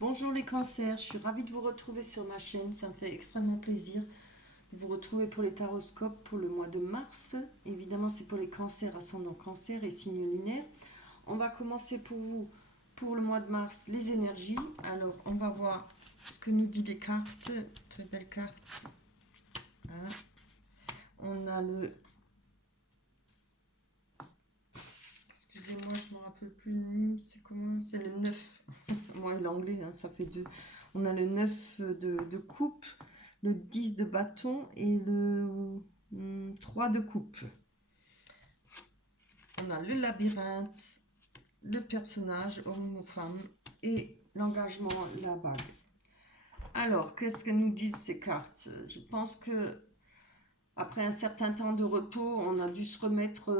Bonjour les cancers, je suis ravie de vous retrouver sur ma chaîne, ça me fait extrêmement plaisir de vous retrouver pour les taroscopes pour le mois de mars. Évidemment c'est pour les cancers, ascendant cancer et signes lunaires. On va commencer pour vous, pour le mois de mars, les énergies. Alors on va voir ce que nous dit les cartes, très belles cartes. Hein. On a le... Excusez-moi, je ne me rappelle plus le Nîmes, c'est comment? C'est le 9. Moi et l'anglais, hein, ça fait deux. On a le 9 de coupe, le 10 de bâton et le 3 de coupe. On a le labyrinthe, le personnage, homme ou femme, et l'engagement, la bague. Alors, qu'est-ce que nous disent ces cartes? Je pense que après un certain temps de repos, on a dû se remettre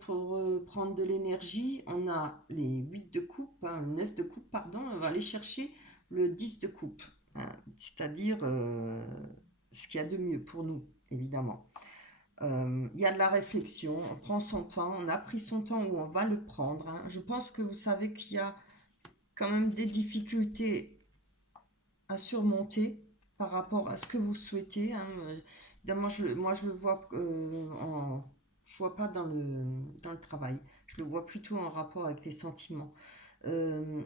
pour reprendre de l'énergie. On a les 8 de coupe, hein, le 9 de coupe, pardon. On va aller chercher le 10 de coupe, hein, c'est-à-dire ce qu'il y a de mieux pour nous, évidemment. Il y a de la réflexion, on prend son temps, on a pris son temps ou on va le prendre. Hein. Je pense que vous savez qu'il y a quand même des difficultés à surmonter par rapport à ce que vous souhaitez. Hein. Évidemment, moi, je le vois je vois pas dans le travail. Je le vois plutôt en rapport avec les sentiments. Euh,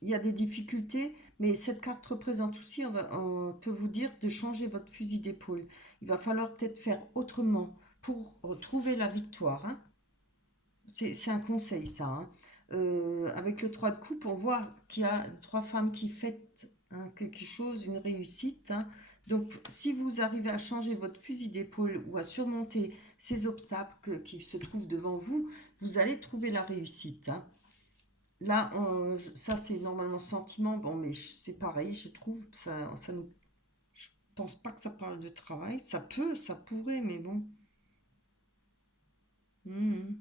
il y a des difficultés, mais cette carte représente aussi, on peut vous dire, de changer votre fusil d'épaule. Il va falloir peut-être faire autrement pour trouver la victoire. Hein. C'est un conseil, ça. Hein. Avec le 3 de coupe, on voit qu'il y a trois femmes qui fêtent hein, quelque chose, une réussite. Hein. Donc, si vous arrivez à changer votre fusil d'épaule ou à surmonter ces obstacles qui se trouvent devant vous, vous allez trouver la réussite. Hein. Là, ça c'est normalement sentiment, bon, mais c'est pareil, je trouve. Ça nous, je pense pas que ça parle de travail. Ça pourrait, mais bon. Mhm.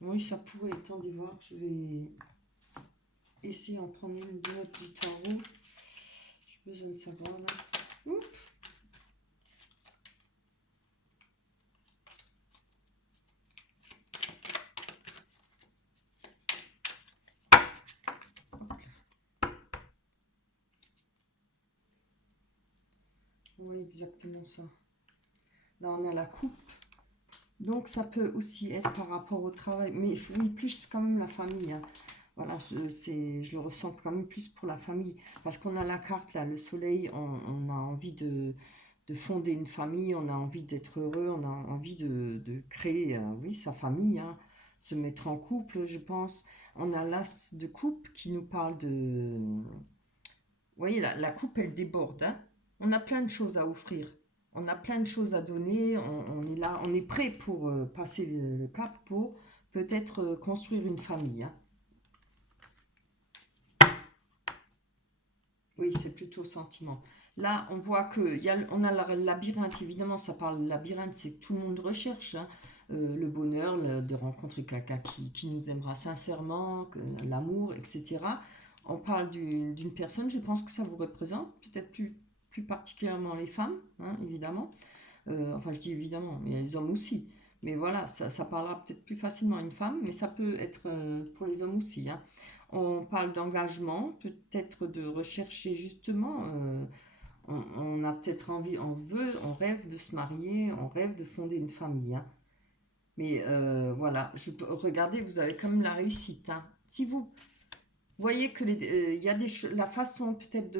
Oui, ça pourrait. Attendez voir, je vais essayer d'en prendre une autre du tarot. J'ai besoin de savoir là. Oups. Oui, exactement ça. Là, on a la coupe. Donc, ça peut aussi être par rapport au travail. Mais oui, plus quand même la famille. Hein. Voilà, je le ressens quand même plus pour la famille. Parce qu'on a la carte, là, le soleil, on a envie de fonder une famille, on a envie d'être heureux, on a envie de créer, oui, sa famille, hein, se mettre en couple, je pense. On a l'as de coupe qui nous parle de... Vous voyez, la coupe, elle déborde. Hein. On a plein de choses à offrir. On a plein de choses à donner. On est là, on est prêt pour passer le cap pour peut-être construire une famille. Hein. Oui, c'est plutôt sentiment. Là, on voit on a le labyrinthe, évidemment, ça parle de labyrinthe, c'est que tout le monde recherche hein, le bonheur, de rencontrer quelqu'un qui nous aimera sincèrement, l'amour, etc. On parle d'une personne, je pense que ça vous représente, peut-être plus particulièrement les femmes, hein, évidemment. Enfin, je dis évidemment, mais les hommes aussi. Mais voilà, ça parlera peut-être plus facilement à une femme, mais ça peut être pour les hommes aussi. Hein. On parle d'engagement, peut-être de rechercher justement. On a peut-être envie, on rêve de se marier, on rêve de fonder une famille. Hein. Mais voilà, regardez, vous avez quand même la réussite. Hein. Si vous voyez que il y a la façon peut-être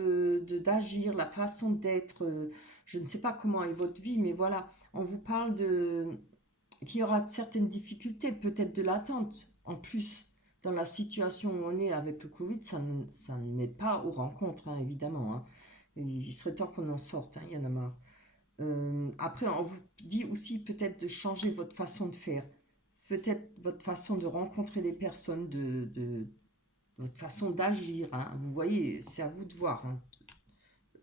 d'agir, la façon d'être, je ne sais pas comment est votre vie, mais voilà, on vous parle qu'il y aura certaines difficultés, peut-être de l'attente. En plus, dans la situation où on est avec le Covid, ça n'aide pas aux rencontres, hein, évidemment. Hein. Il serait temps qu'on en sorte, hein, il y en a marre. Après, on vous dit aussi peut-être de changer votre façon de faire, peut-être votre façon de rencontrer les personnes, votre façon d'agir. Hein. Vous voyez, c'est à vous de voir hein,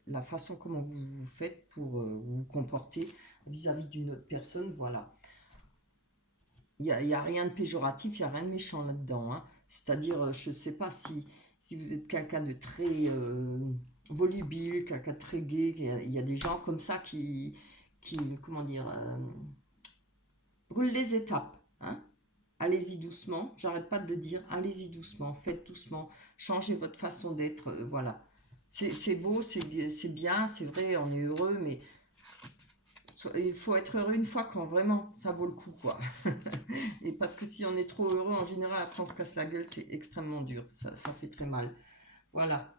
la façon comment vous faites pour vous comporter vis-à-vis d'une autre personne. Voilà. Il y a rien de péjoratif, il n'y a rien de méchant là-dedans. Hein. C'est-à-dire, je ne sais pas si vous êtes quelqu'un de très volubile, quelqu'un de très gai, il y a des gens comme ça comment dire, brûlent les étapes. Hein. allez-y doucement. J'arrête pas de le dire, allez-y doucement, faites doucement, changez votre façon d'être, voilà. C'est beau, c'est bien, c'est vrai, on est heureux, mais il faut être heureux une fois quand vraiment ça vaut le coup, quoi. Et parce que si on est trop heureux, en général, après on se casse la gueule, c'est extrêmement dur, ça fait très mal. Voilà,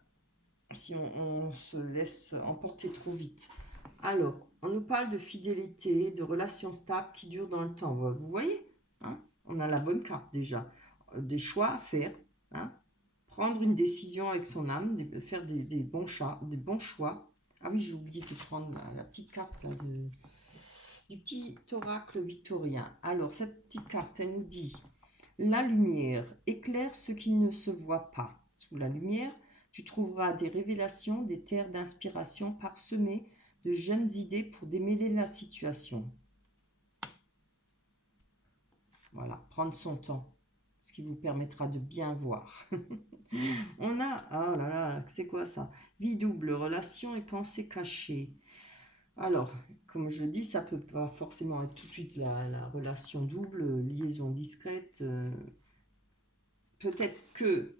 si on se laisse emporter trop vite. Alors, on nous parle de fidélité, de relations stables qui durent dans le temps. Vous voyez, hein, on a la bonne carte déjà. Des choix à faire, hein, prendre une décision avec son âme, faire des bons choix. Ah oui, j'ai oublié de prendre la petite carte là, du petit oracle victorien. Alors, cette petite carte, elle nous dit: la lumière éclaire ce qui ne se voit pas. Sous la lumière, tu trouveras des révélations, des terres d'inspiration parsemées de jeunes idées pour démêler la situation. Voilà, prendre son temps, ce qui vous permettra de bien voir. On a, oh là là, c'est quoi ça? Vie double, relation et pensée cachée. Alors, comme je dis, ça peut pas forcément être tout de suite la relation double, liaison discrète. Peut-être que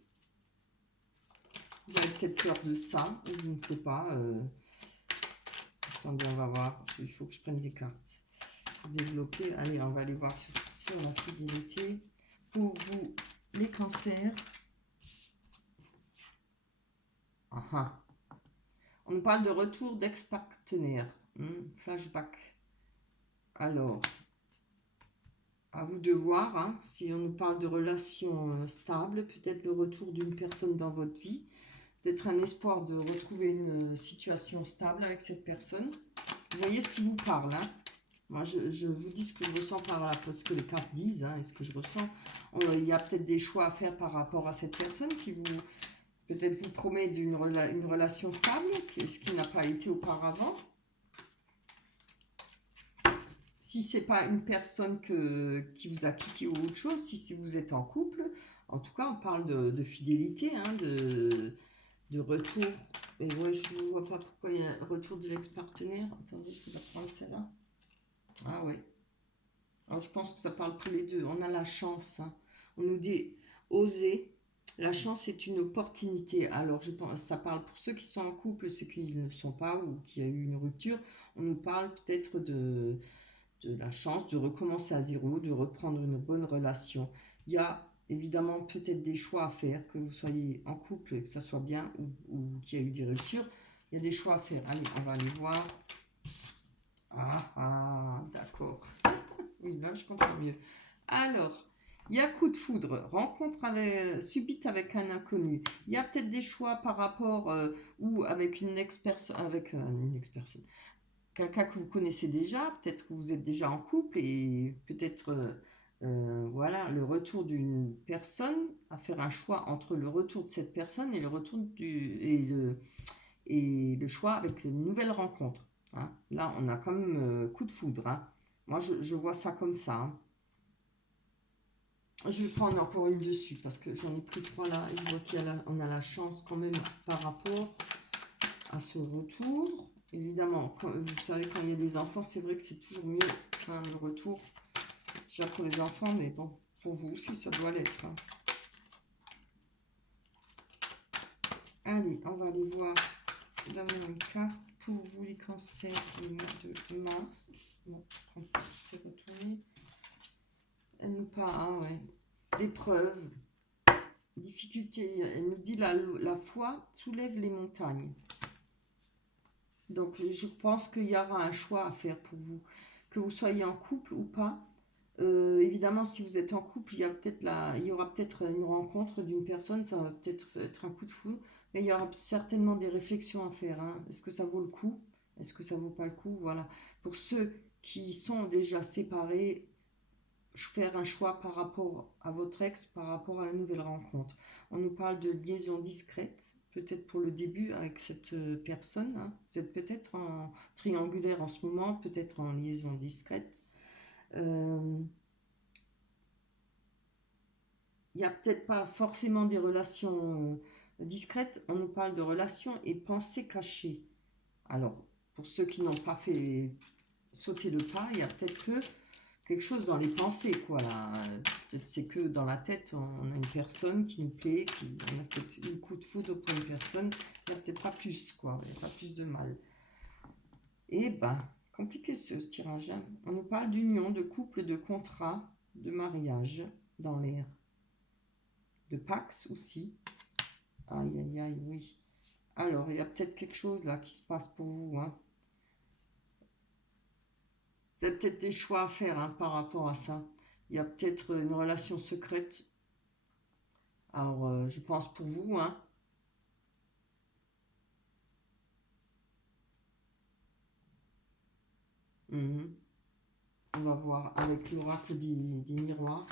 vous avez peut-être peur de ça, ou je ne sais pas. Attendez, on va voir. Il faut que je prenne des cartes. Développer. Allez, on va aller voir sur la fidélité. Pour vous, les cancers. Ah. On nous parle de retour d'ex-partenaire. Flashback. Alors, à vous de voir. Hein, si on nous parle de relations stables, peut-être le retour d'une personne dans votre vie. Peut-être un espoir de retrouver une situation stable avec cette personne. Vous voyez ce qui vous parle, hein? Moi, je vous dis ce que je ressens par là, parce que les cartes disent, hein, et ce que je ressens. Il y a peut-être des choix à faire par rapport à cette personne qui peut-être vous promet une relation stable, ce qui n'a pas été auparavant. Si ce n'est pas une personne qui vous a quitté ou autre chose, si vous êtes en couple, en tout cas, on parle de fidélité, hein, de retour. Et ouais, je ne vois pas pourquoi il y a un retour de l'ex-partenaire. Attendez, il faut prendre celle-là. Ah ouais. Alors, je pense que ça parle pour les deux. On a la chance. Hein. On nous dit oser. La chance est une opportunité. Alors, je pense ça parle pour ceux qui sont en couple, ceux qui ne le sont pas ou qui a eu une rupture. On nous parle peut-être de la chance de recommencer à zéro, de reprendre une bonne relation. Il y a évidemment peut-être des choix à faire, que vous soyez en couple et que ça soit bien ou qu'il y a eu des ruptures. Il y a des choix à faire. Allez, on va aller voir. Ah, d'accord. Oui, là, je comprends mieux. Alors, il y a coup de foudre, rencontre subite avec un inconnu. Il y a peut-être des choix par rapport ou avec une ex-personne, quelqu'un que vous connaissez déjà. Peut-être que vous êtes déjà en couple et peut-être, voilà, le retour d'une personne, à faire un choix entre le retour de cette personne et le choix avec une nouvelle rencontre. Hein. Là, on a quand même coup de foudre. Hein. Moi, je vois ça comme ça. Hein. Je vais prendre encore une dessus parce que j'en ai pris 3 là et je vois qu'on a la chance quand même par rapport à ce retour. Évidemment, vous savez, quand il y a des enfants, c'est vrai que c'est toujours mieux le retour. Déjà pour les enfants, mais bon, pour vous aussi, ça doit l'être. Hein. Allez, on va aller voir la même carte pour vous les cancers du mois de mars. Bon, comme ça, c'est retourné. Elle nous parle, ouais. Épreuve, difficulté. Elle nous dit la foi soulève les montagnes. Donc, je pense qu'il y aura un choix à faire pour vous. Que vous soyez en couple ou pas. Évidemment, si vous êtes en couple, il y aura peut-être une rencontre d'une personne. Ça va peut-être être un coup de foudre. Mais il y aura certainement des réflexions à faire. Hein. Est-ce que ça vaut le coup? Est-ce que ça vaut pas le coup? Voilà. Pour ceux qui sont déjà séparés, faire un choix par rapport à votre ex, par rapport à la nouvelle rencontre. On nous parle de liaison discrète, peut-être pour le début avec cette personne. Hein. Vous êtes peut-être en triangulaire en ce moment, peut-être en liaison discrète. Il n'y a peut-être pas forcément des relations discrètes. On nous parle de relations et pensées cachées. Alors, pour ceux qui n'ont pas fait sauter le pas, il y a peut-être que quelque chose dans les pensées, quoi. Peut-être c'est que dans la tête, on a une personne qui nous plaît, on a peut-être un coup de foudre pour une personne, il n'y a peut-être pas plus, quoi. Il n'y a pas plus de mal. Et ben, compliqué ce tirage, hein. On nous parle d'union, de couple, de contrat, de mariage dans l'air. De Pax aussi. Aïe, aïe, aïe, oui. Alors, il y a peut-être quelque chose là qui se passe pour vous, hein. Vous avez peut-être des choix à faire, hein, par rapport à ça. Il y a peut-être une relation secrète. Alors, je pense pour vous, hein. Mhm. On va voir avec l'oracle des miroirs.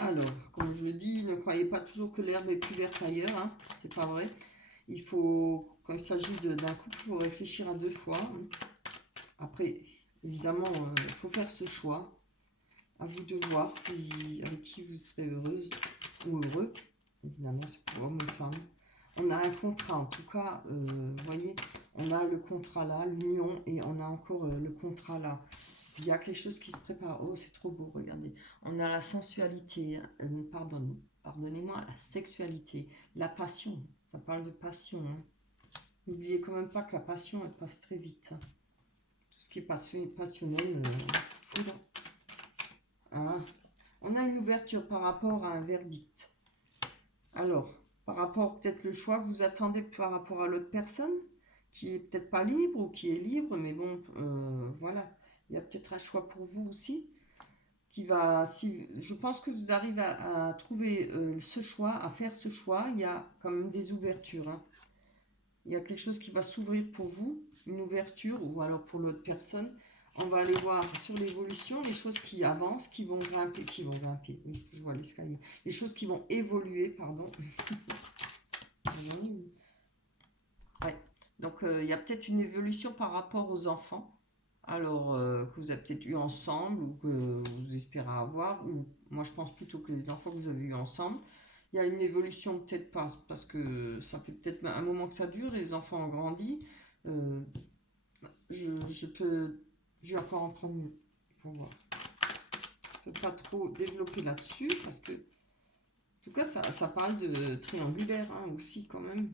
Alors, comme je le dis, ne croyez pas toujours que l'herbe est plus verte ailleurs, hein. C'est pas vrai. Il faut, quand il s'agit d'un couple, il faut réfléchir à 2 fois. Après, évidemment, il faut faire ce choix. À vous de voir avec qui vous serez heureuse ou heureux. Évidemment, c'est pour homme ou femme. On a un contrat, en tout cas, vous voyez, on a le contrat là, l'union, et on a encore le contrat là. Il y a quelque chose qui se prépare. Oh, c'est trop beau, regardez. On a la sensualité, pardonnez-moi, la sexualité, la passion. Ça parle de passion, hein. N'oubliez quand même pas que la passion, elle passe très vite, hein. Tout ce qui est passionnel, foudre. Hein. On a une ouverture par rapport à un verdict. Alors, par rapport peut-être le choix que vous attendez par rapport à l'autre personne, qui est peut-être pas libre ou qui est libre, mais bon, voilà. Il y a peut-être un choix pour vous aussi qui va, si je pense que vous arrivez à trouver ce choix, à faire ce choix, il y a quand même des ouvertures, hein. Il y a quelque chose qui va s'ouvrir pour vous, une ouverture, ou alors pour l'autre personne. On va aller voir sur l'évolution les choses qui avancent, qui vont grimper, oui, je vois l'escalier, les choses qui vont évoluer, pardon. Ouais. Donc il y a peut-être une évolution par rapport aux enfants. Alors, que vous avez peut-être eu ensemble ou que vous espérez avoir, ou moi je pense plutôt que les enfants que vous avez eu ensemble. Il y a une évolution peut-être pas, parce que ça fait peut-être un moment que ça dure, les enfants ont grandi. Euh, je vais encore en prendre mieux pour voir. Je ne peux pas trop développer là-dessus, parce que, en tout cas, ça parle de triangulaire, hein, aussi quand même.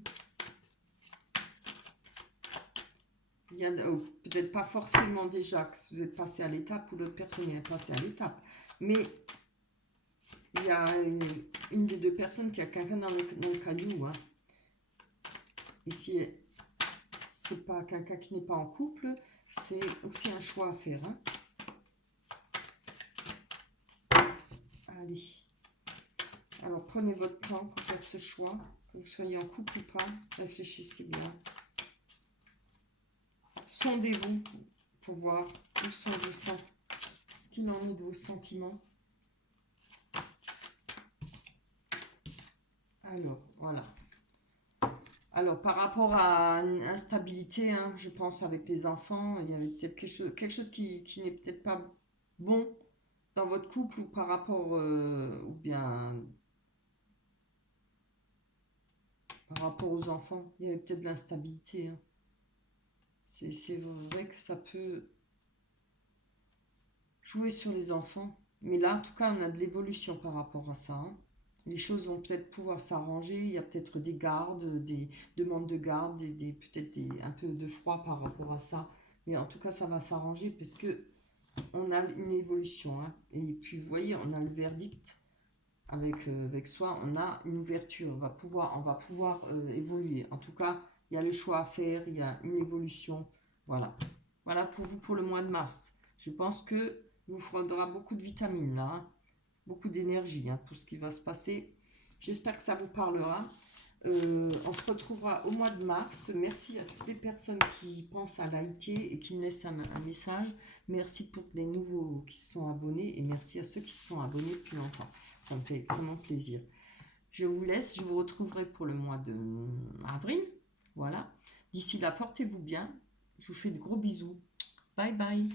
Il y a peut-être pas forcément déjà que vous êtes passé à l'étape ou l'autre personne est passée à l'étape, mais il y a une des deux personnes qui a quelqu'un dans le caillou, hein. Ici, c'est pas quelqu'un qui n'est pas en couple, c'est aussi un choix à faire, hein. Allez. Alors, prenez votre temps pour faire ce choix, que vous soyez en couple ou pas, réfléchissez bien. Sondez-vous pour voir où sont vos sentiments, ce qu'il en est de vos sentiments. Alors, voilà. Alors, par rapport à une instabilité, hein, je pense avec les enfants, il y avait peut-être quelque chose qui n'est peut-être pas bon dans votre couple ou par rapport, ou bien par rapport aux enfants. Il y avait peut-être de l'instabilité, hein. C'est vrai que ça peut jouer sur les enfants. Mais là, en tout cas, on a de l'évolution par rapport à ça, hein. Les choses vont peut-être pouvoir s'arranger. Il y a peut-être des gardes, des demandes de garde, peut-être un peu de froid par rapport à ça. Mais en tout cas, ça va s'arranger parce que on a une évolution, hein. Et puis, vous voyez, on a le verdict avec soi. On a une ouverture. On va pouvoir évoluer. En tout cas, il y a le choix à faire. Il y a une évolution. Voilà. Voilà pour vous pour le mois de mars. Je pense que vous faudra beaucoup de vitamines là, hein. Beaucoup d'énergie, hein, pour ce qui va se passer. J'espère que ça vous parlera. On se retrouvera au mois de mars. Merci à toutes les personnes qui pensent à liker et qui me laissent un message. Merci pour les nouveaux qui se sont abonnés et merci à ceux qui se sont abonnés depuis longtemps. Ça me fait extrêmement plaisir. Je vous laisse. Je vous retrouverai pour le mois d'avril. Voilà. D'ici là, portez-vous bien. Je vous fais de gros bisous. Bye bye.